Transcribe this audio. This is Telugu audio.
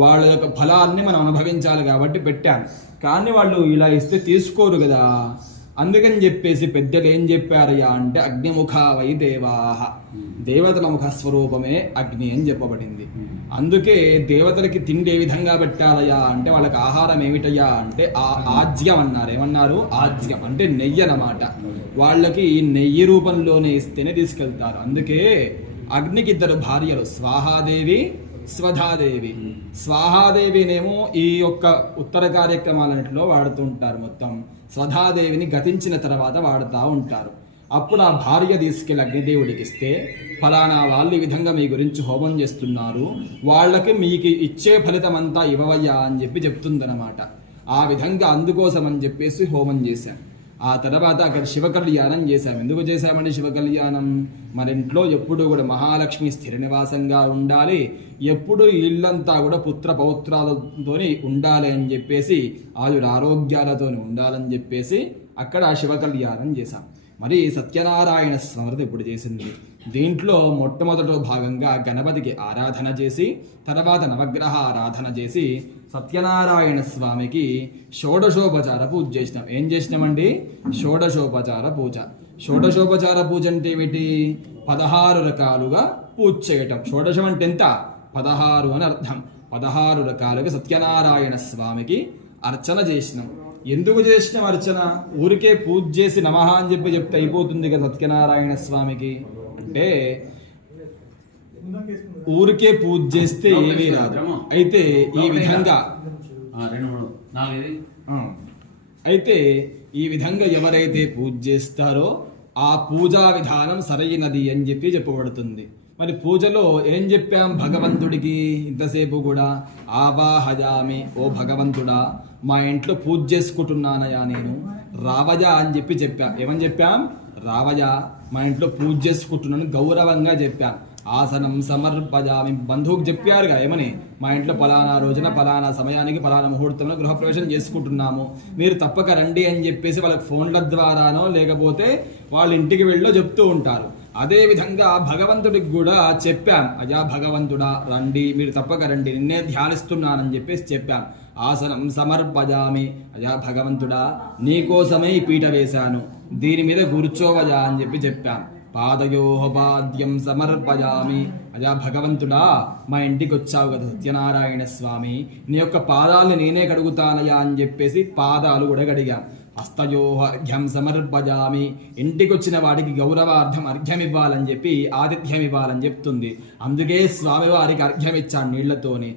వాళ్ళ యొక్క ఫలాన్ని మనం అనుభవించాలి కాబట్టి పెట్టాను. కానీ వాళ్ళు ఇలా ఇస్తే తీసుకోరు కదా, అందుకని చెప్పేసి పెద్దలు ఏం చెప్పారయ్యా అంటే అగ్నిముఖ వై దేవాహ, దేవతల ముఖ స్వరూపమే అగ్ని అని చెప్పబడింది. అందుకే దేవతలకి తిండి ఏ విధంగా పెట్టాలయ్యా అంటే వాళ్ళకి ఆహారం ఏమిటయ్యా అంటే ఆజ్యం అన్నారు. ఏమన్నారు? ఆజ్యం అంటే నెయ్యి అన్నమాట. వాళ్ళకి నెయ్యి రూపంలోనే ఇస్తేనే తీసుకెళ్తారు. అందుకే అగ్నికి ఇద్దరు భార్యలు, స్వాహాదేవి స్వధాదేవి. స్వాహాదేవినేమో ఈ యొక్క ఉత్తర కార్యక్రమాలన్నింటిలో వాడుతూ ఉంటారు మొత్తం. స్వధాదేవిని గతించిన తర్వాత వాడుతూ ఉంటారు. అప్పుడు ఆ భార్య తీసుకెళ్ళి అగ్నిదేవుడికి ఇస్తే, ఫలానా వాళ్ళు ఈ విధంగా మీ గురించి హోమం చేస్తున్నారు, వాళ్ళకి మీకు ఇచ్చే ఫలితం అంతా ఇవ్వవయ్యా అని చెప్పి చెప్తుందన్నమాట. ఆ విధంగా అందుకోసం అని చెప్పేసి హోమం చేశాం. ఆ తర్వాత అక్కడ శివ కళ్యాణం చేశాం. ఎందుకు చేశామండి శివ కళ్యాణం? మన ఇంట్లో ఎప్పుడు కూడా మహాలక్ష్మి స్థిర నివాసంగా ఉండాలి, ఎప్పుడు ఇల్లంతా కూడా పుత్ర పౌత్రాలతో ఉండాలి అని చెప్పేసి, ఆరోగ్యాలతో ఉండాలని చెప్పేసి అక్కడ శివ కళ్యాణం చేశాం. మరి సత్యనారాయణ స్మృతి ఇప్పుడు చేసింది. దీంట్లో మొట్టమొదటి భాగంగా గణపతికి ఆరాధన చేసి, తర్వాత నవగ్రహ ఆరాధన చేసి, సత్యనారాయణ స్వామికి షోడశోపచార పూజ చేసినాం. ఏం చేసినామండి? షోడశోపచార పూజ. షోడశోపచార పూజ అంటే ఏమిటి? 16 రకాలుగా పూజ చేయటం. షోడశం అంటే ఎంత? 16 అని అర్థం. 16 రకాలుగా సత్యనారాయణ స్వామికి అర్చన చేసినాం. ఎందుకు చేసినాం అర్చన? ఊరికే పూజ చేసి నమః అని చెప్తే అయిపోతుంది కదా సత్యనారాయణ స్వామికి అంటే, ఊరికే పూజ చేస్తే ఏమీ రాదు. అయితే ఈ విధంగా ఎవరైతే పూజ చేస్తారో ఆ పూజా విధానం సరైనది అని చెప్పి చెప్పబడుతుంది. మరి పూజలో ఏం చెప్పాం భగవంతుడికి? ఇంతసేపు కూడా ఆవాహయామి, ఓ భగవంతుడా మా ఇంట్లో పూజ చేసుకుంటున్నానయా నేను, రావజా అని చెప్పాం. ఏమని చెప్పాం? రావజా మా ఇంట్లో పూజ చేసుకుంటున్నాను గౌరవంగా చెప్పాం. ఆసనం సమర్పయామి, బంధువుకు చెప్పారుగా ఏమని? మా ఇంట్లో పలానా రోజున పలానా సమయానికి పలానా ముహూర్తంలో గృహప్రవేశం చేసుకుంటున్నాము, మీరు తప్పక రండి అని చెప్పేసి వాళ్ళకి ఫోన్ల ద్వారానో లేకపోతే వాళ్ళ ఇంటికి వెళ్ళో చెప్తూ ఉంటారు. అదేవిధంగా భగవంతుడికి కూడా చెప్పాం, అజా భగవంతుడా రండి, మీరు తప్పక రండి, నిన్నే ధ్యానిస్తున్నానని చెప్పేసి చెప్పాం. ఆసనం సమర్పయామి, అజా భగవంతుడా నీకోసమే ఈ పీట వేశాను, దీని మీద కూర్చోవజా అని చెప్పాం. పాదయోపాద్యం సమర్పయామి, అజా భగవంతుడా మా ఇంటికి వచ్చావు కదా సత్యనారాయణ స్వామి, నీ యొక్క పాదాలు నేనే కడుగుతానయా అని చెప్పేసి పాదాలు కూడా కడిగాం. హస్తయోర్ఘ్యం సమర్పయామి, ఇంటికి వచ్చిన వాడికి గౌరవార్థం అర్ఘ్యం ఇవ్వాలని చెప్పి, ఆతిథ్యం ఇవ్వాలని చెప్తుంది. అందుకే స్వామివారికి అర్ఘ్యం ఇచ్చాను నీళ్లతోని.